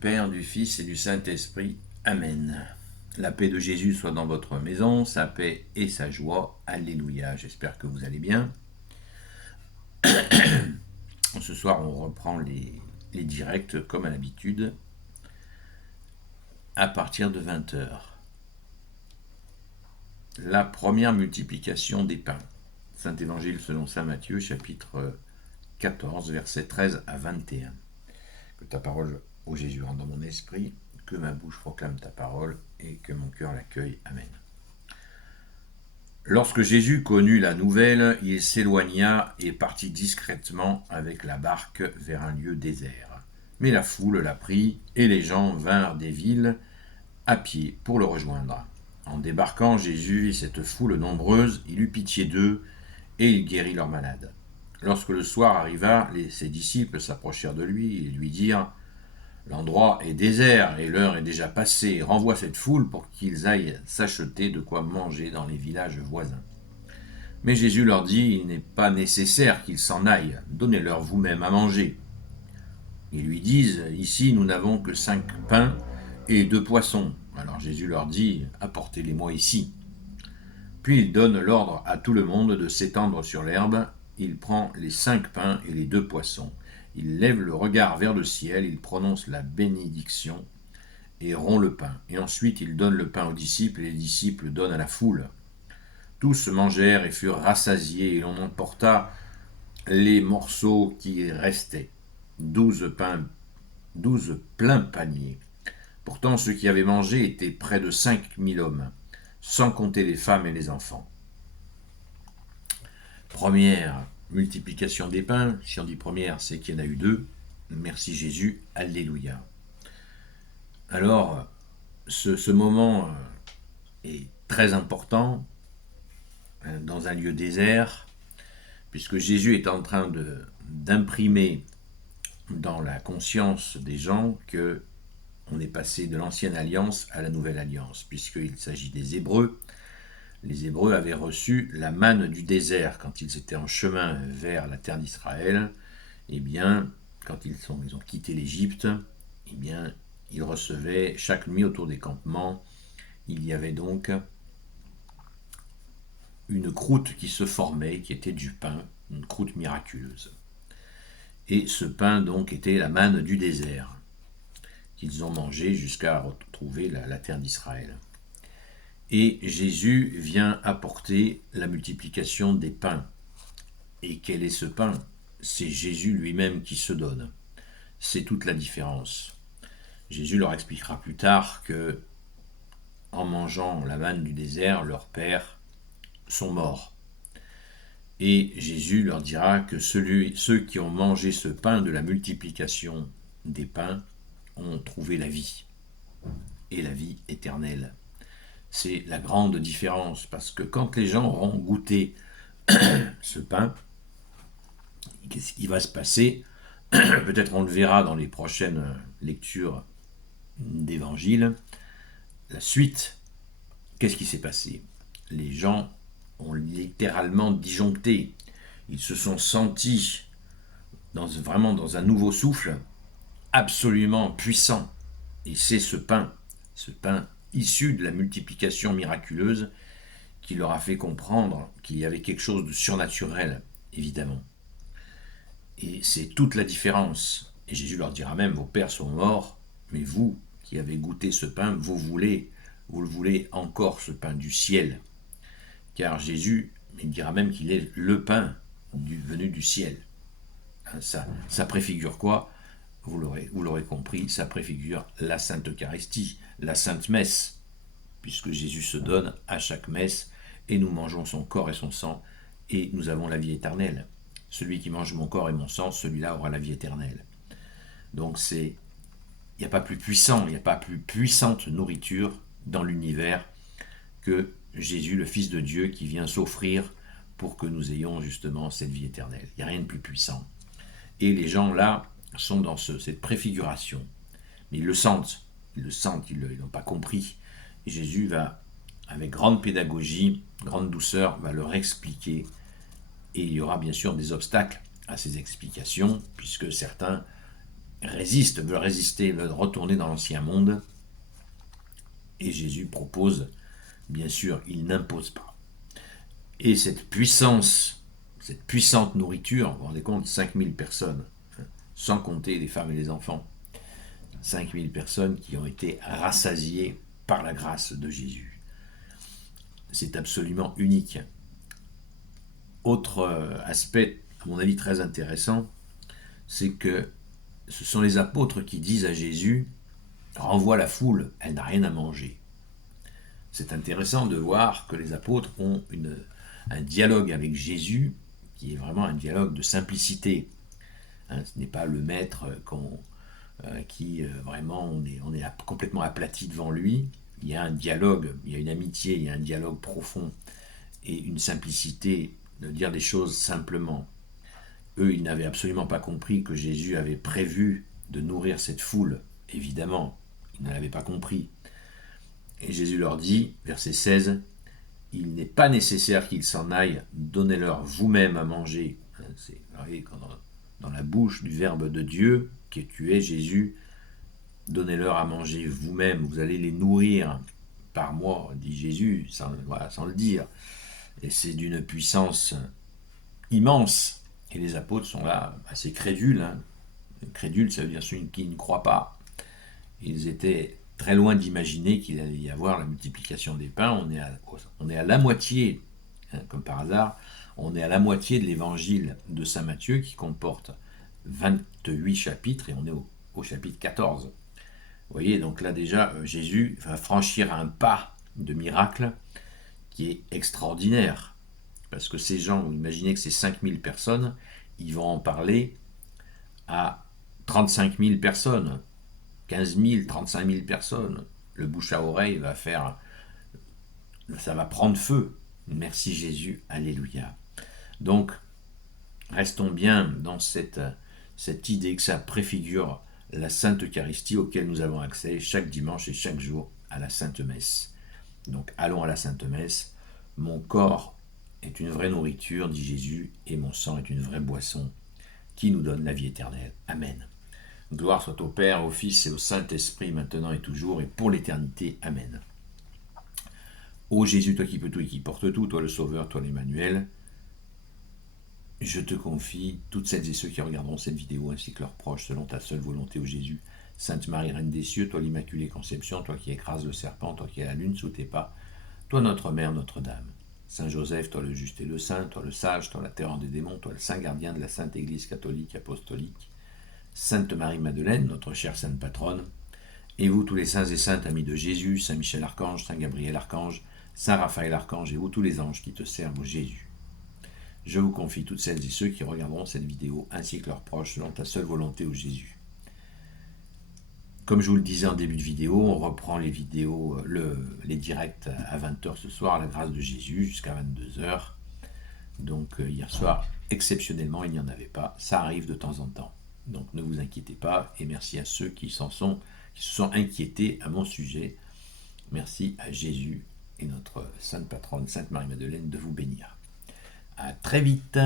Père, du Fils et du Saint-Esprit. Amen. La paix de Jésus soit dans votre maison, sa paix et sa joie. Alléluia. J'espère que vous allez bien. Ce soir, on reprend les directs comme à l'habitude à partir de 20h. La première multiplication des pains. Saint Évangile selon saint Matthieu, chapitre 14, versets 13 à 21. Que ta parole, ô Jésus, rentre dans mon esprit, que ma bouche proclame ta parole et que mon cœur l'accueille. Amen. Lorsque Jésus connut la nouvelle, il s'éloigna et partit discrètement avec la barque vers un lieu désert. Mais la foule la prit et les gens vinrent des villes à pied pour le rejoindre. En débarquant, Jésus vit cette foule nombreuse, il eut pitié d'eux et il guérit leurs malades. Lorsque le soir arriva, ses disciples s'approchèrent de lui et lui dirent « L'endroit est désert et l'heure est déjà passée. Renvoie cette foule pour qu'ils aillent s'acheter de quoi manger dans les villages voisins. » Mais Jésus leur dit « Il n'est pas nécessaire qu'ils s'en aillent. Donnez-leur vous-même à manger. » Ils lui disent « Ici, nous n'avons que 5 pains et 2 poissons. » Alors Jésus leur dit « Apportez-les-moi ici. » Puis il donne l'ordre à tout le monde de s'étendre sur l'herbe. Il prend les 5 pains et les 2 poissons. Il lève le regard vers le ciel, il prononce la bénédiction et rompt le pain. Et ensuite il donne le pain aux disciples et les disciples donnent à la foule. Tous mangèrent et furent rassasiés et l'on emporta les morceaux qui restaient. 12 pleins paniers. Pourtant ceux qui avaient mangé étaient près de 5000 hommes, sans compter les femmes et les enfants. Première multiplication des pains, si on dit première, c'est qu'il y en a eu 2. Merci Jésus, alléluia. Alors, ce moment est très important dans un lieu désert, puisque Jésus est en train d'imprimer dans la conscience des gens que on est passé de l'ancienne alliance à la nouvelle alliance, puisqu'il s'agit des Hébreux. Les Hébreux avaient reçu la manne du désert quand ils étaient en chemin vers la terre d'Israël. Eh bien, quand ils ont quitté l'Égypte, eh bien, ils recevaient chaque nuit autour des campements. Il y avait donc une croûte qui se formait, qui était du pain, une croûte miraculeuse. Et ce pain donc était la manne du désert qu'ils ont mangé jusqu'à retrouver la terre d'Israël. Et Jésus vient apporter la multiplication des pains. Et quel est ce pain ? C'est Jésus lui-même qui se donne. C'est toute la différence. Jésus leur expliquera plus tard que, en mangeant la manne du désert, leurs pères sont morts. Et Jésus leur dira que ceux qui ont mangé ce pain de la multiplication des pains ont trouvé la vie, et la vie éternelle. C'est la grande différence, parce que quand les gens auront goûté ce pain, qu'est-ce qui va se passer ? Peut-être on le verra dans les prochaines lectures d'évangile. La suite, qu'est-ce qui s'est passé ? Les gens ont littéralement disjoncté. Ils se sont sentis vraiment dans un nouveau souffle absolument puissant. Et c'est ce pain issu de la multiplication miraculeuse qui leur a fait comprendre qu'il y avait quelque chose de surnaturel, évidemment. Et c'est toute la différence. Et Jésus leur dira même, vos pères sont morts, mais vous qui avez goûté ce pain, vous le voulez encore, ce pain du ciel. Car Jésus, il dira même qu'il est le pain venu du ciel. Ça préfigure quoi ? Vous l'aurez compris, ça préfigure la Sainte Eucharistie, la Sainte Messe, puisque Jésus se donne à chaque messe, et nous mangeons son corps et son sang, et nous avons la vie éternelle. Celui qui mange mon corps et mon sang, celui-là aura la vie éternelle. Donc il n'y a pas plus puissant, il n'y a pas plus puissante nourriture dans l'univers que Jésus, le Fils de Dieu, qui vient s'offrir pour que nous ayons justement cette vie éternelle. Il n'y a rien de plus puissant. Et les gens là sont dans cette préfiguration. Mais ils le sentent, ils n'ont pas compris. Et Jésus va, avec grande pédagogie, grande douceur, va leur expliquer. Et il y aura bien sûr des obstacles à ces explications, puisque certains résistent, veulent résister, veulent retourner dans l'ancien monde. Et Jésus propose, bien sûr, il n'impose pas. Et cette puissance, cette puissante nourriture, vous vous rendez compte, 5000 personnes, sans compter les femmes et les enfants, 5000 personnes qui ont été rassasiées par la grâce de Jésus. C'est absolument unique. Autre aspect, à mon avis, très intéressant, c'est que ce sont les apôtres qui disent à Jésus « Renvoie la foule, elle n'a rien à manger ». C'est intéressant de voir que les apôtres ont un dialogue avec Jésus qui est vraiment un dialogue de simplicité. Ce n'est pas le maître qui vraiment on est complètement aplati devant lui. Il y a un dialogue, il y a une amitié, il y a un dialogue profond et une simplicité de dire des choses simplement. Eux, ils n'avaient absolument pas compris que Jésus avait prévu de nourrir cette foule. Évidemment, ils ne l'avaient pas compris. Et Jésus leur dit, verset 16, « Il n'est pas nécessaire qu'ils s'en aillent, donnez-leur vous-même à manger. » C'est, vous voyez, dans la bouche du Verbe de Dieu, qui tu es Jésus, donnez-leur à manger vous-même, vous allez les nourrir par moi, dit Jésus, sans le dire. Et c'est d'une puissance immense. Et les apôtres sont là assez crédules. Crédules, ça veut dire ceux qui ne croient pas. Ils étaient très loin d'imaginer qu'il allait y avoir la multiplication des pains. On est à la moitié, comme par hasard, on est à la moitié de l'évangile de Saint Matthieu qui comporte 28 chapitres et on est au chapitre 14. Vous voyez, donc là déjà, Jésus va franchir un pas de miracle qui est extraordinaire. Parce que ces gens, vous imaginez que ces 5000 personnes, ils vont en parler à 35 000 personnes, 15 000, 35 000 personnes. Le bouche à oreille va faire... ça va prendre feu. Merci Jésus, alléluia. Donc, restons bien dans cette idée que ça préfigure la Sainte Eucharistie auquel nous avons accès chaque dimanche et chaque jour à la Sainte Messe. Donc, allons à la Sainte Messe. Mon corps est une vraie nourriture, dit Jésus, et mon sang est une vraie boisson qui nous donne la vie éternelle. Amen. Gloire soit au Père, au Fils et au Saint-Esprit, maintenant et toujours, et pour l'éternité. Amen. Ô Jésus, toi qui peux tout et qui porte tout, toi le Sauveur, toi l'Emmanuel, je te confie toutes celles et ceux qui regarderont cette vidéo, ainsi que leurs proches, selon ta seule volonté, ô Jésus. Sainte Marie, Reine des cieux, toi l'Immaculée Conception, toi qui écrases le serpent, toi qui as la lune sous tes pas, toi notre Mère, Notre-Dame. Saint Joseph, toi le juste et le saint, toi le sage, toi la terreur des démons, toi le saint gardien de la Sainte Église catholique apostolique. Sainte Marie-Madeleine, notre chère sainte patronne, et vous tous les saints et saintes amis de Jésus, Saint Michel Archange, Saint Gabriel Archange, Saint Raphaël Archange, et vous tous les anges qui te servent, ô Jésus. Je vous confie toutes celles et ceux qui regarderont cette vidéo, ainsi que leurs proches, selon ta seule volonté, ô Jésus. Comme je vous le disais en début de vidéo, on reprend les vidéos, les directs à 20h ce soir, à la grâce de Jésus, jusqu'à 22h. Donc hier soir, exceptionnellement, il n'y en avait pas. Ça arrive de temps en temps. Donc ne vous inquiétez pas, et merci à ceux qui se sont inquiétés à mon sujet. Merci à Jésus et notre sainte patronne, Sainte Marie-Madeleine, de vous bénir. À très vite.